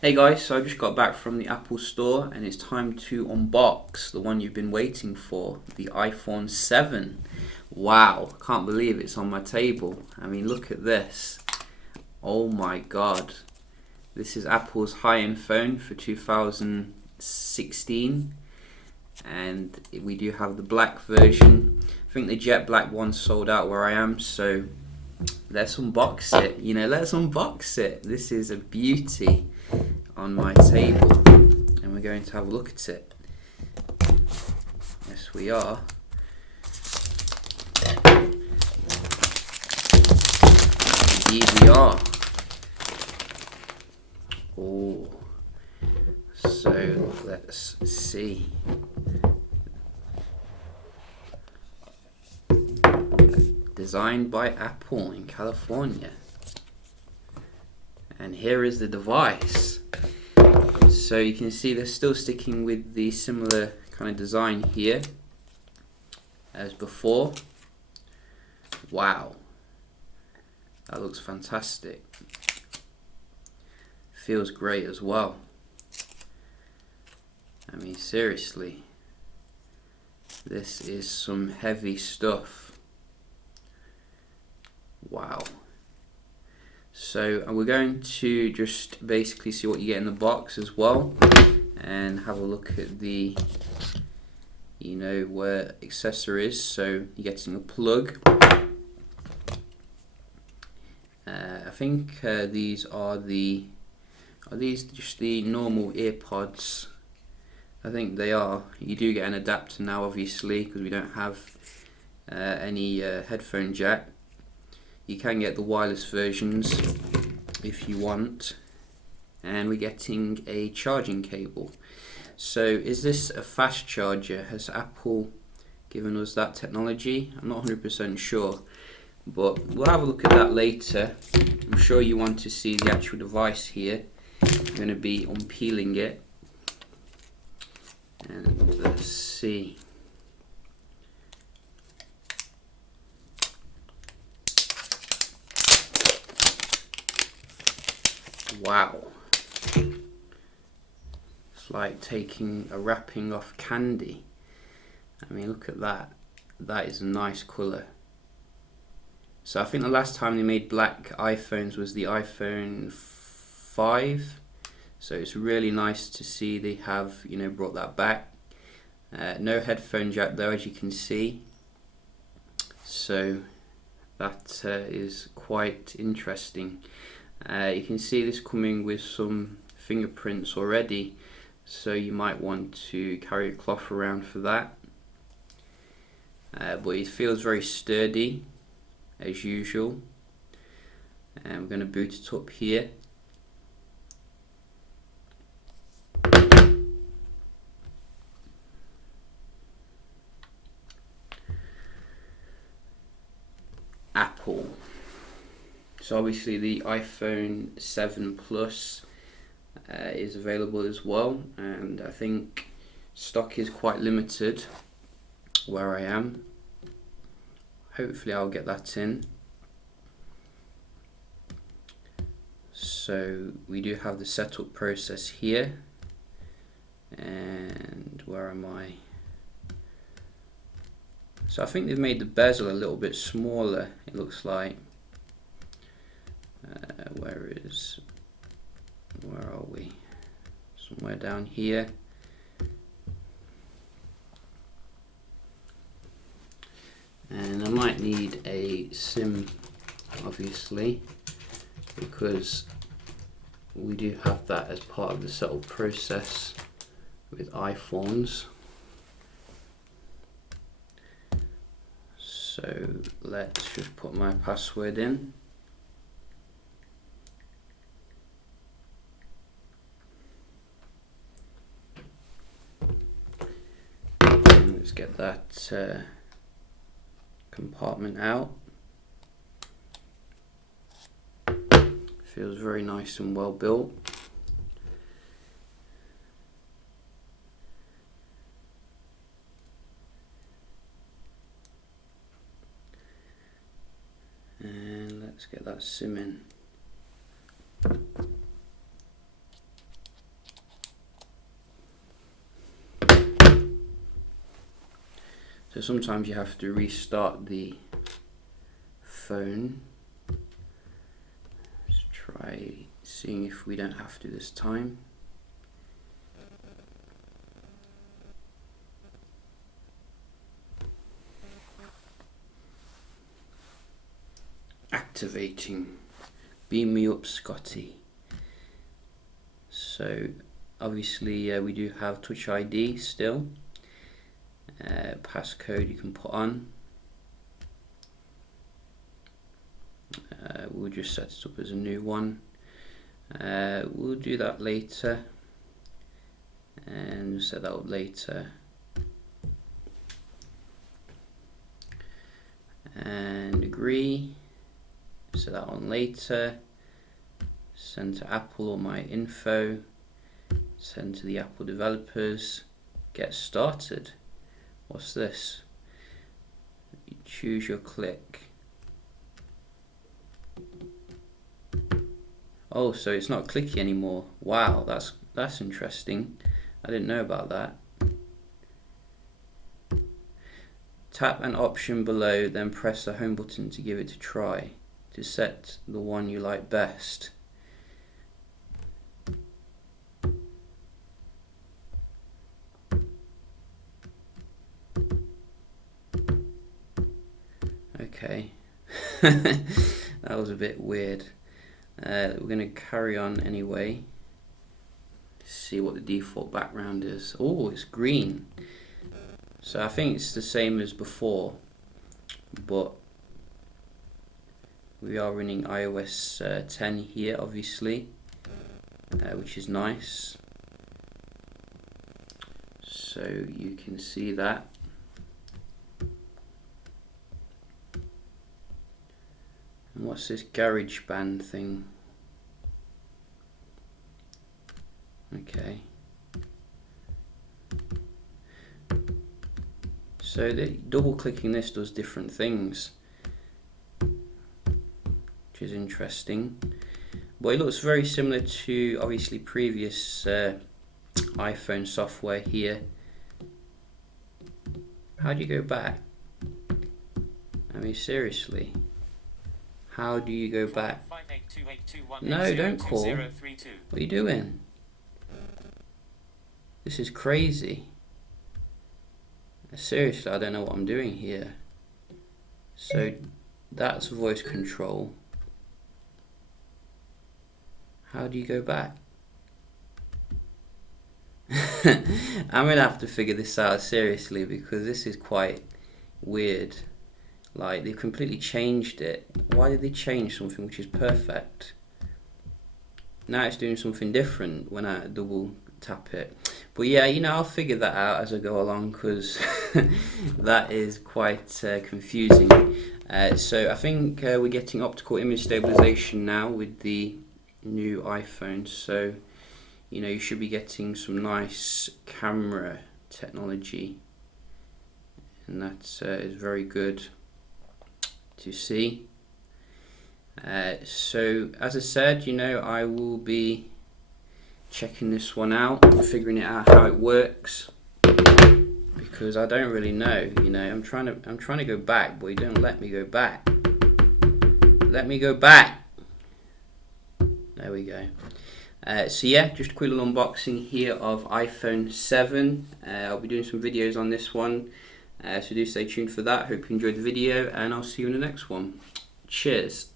Hey guys, so I just got back from the Apple store and it's time to unbox the one you've been waiting for, the iPhone 7. Wow, can't believe it's on my table. I mean, look at this. Oh my god. This is Apple's high-end phone for 2016 and we do have the black version. I think the jet black one sold out where I am, so let's unbox it. Let's unbox it. This is a beauty on my table and we're going to have a look at it. Yes, we are. Indeed we are. Oh, so let's see. Designed by Apple in California. And here is the device. So you can see they're still sticking with the similar kind of design here as before. Wow, that looks fantastic. Feels great as well. I mean, seriously, this is some heavy stuff. Wow. So we're going to just basically see what you get in the box as well and have a look at the where accessories. So you're getting a plug. I think these are these just the normal earpods? I think they are. You do get an adapter now, obviously, because we don't have any headphone jack. You can get the wireless versions if you want, and we're getting a charging cable. So is this a fast charger? Has Apple given us that technology? I'm not 100% sure, but we'll have a look at that later. I'm sure you want to see the actual device here. I'm going to be unpeeling it, and let's see. Wow, it's like taking a wrapping off candy. I mean, look at that. That is a nice colour. So I think the last time they made black iPhones was the iPhone 5. So it's really nice to see they have brought that back. No headphone jack though, as you can see. So that is quite interesting. You can see this coming with some fingerprints already, so you might want to carry a cloth around for that. But it feels very sturdy as usual. And we're going to boot it up here. Apple. So obviously the iPhone 7 Plus is available as well, and I think stock is quite limited where I am. Hopefully I'll get that in. So we do have the setup process here, and where am I? So I think they've made the bezel a little bit smaller, it looks like. Where are we? Somewhere down here. And I might need a SIM, obviously, because we do have that as part of the setup process with iPhones. So let's just put my password in. Let's get that compartment out. Feels very nice and well built. And let's get that SIM in. So sometimes you have to restart the phone. Let's try seeing if we don't have to this time. Activating. Beam me up, Scotty. So obviously we do have Touch ID still. Passcode you can put on. We'll just set it up as a new one. We'll do that later, and set that up later. And agree. Set that on later. Send to Apple all my info. Send to the Apple developers. Get started. What's this? You choose your click. Oh, so it's not clicky anymore. Wow, that's interesting. I didn't know about that. Tap an option below, then press the home button to give it a try. To set the one you like best. Okay, that was a bit weird. We're going to carry on anyway. See what the default background is. Oh, it's green. So I think it's the same as before, but we are running iOS 10 here, obviously, which is nice. So you can see that. And what's this GarageBand thing? Okay. So double clicking this does different things, which is interesting. But it looks very similar to obviously previous iPhone software here. How do you go back? I mean, seriously. How do you go back? No, don't call. What are you doing? This is crazy. Seriously, I don't know what I'm doing here. So that's voice control. How do you go back? I'm gonna have to figure this out seriously, because this is quite weird. Like, they've completely changed it. Why did they change something which is perfect? Now it's doing something different when I double tap it. But yeah, you know, I'll figure that out as I go along, because that is quite confusing. So I think we're getting optical image stabilization now with the new iPhone. So, you know, you should be getting some nice camera technology, and that is very good to see. So as I said, you know, I will be checking this one out, figuring it out how it works, because I don't really know. You know, I'm trying to go back, but he don't let me go back. Let me go back. There we go. So yeah, just a quick little unboxing here of iPhone 7. I'll be doing some videos on this one, so do stay tuned for that. Hope you enjoyed the video, and I'll see you in the next one. Cheers.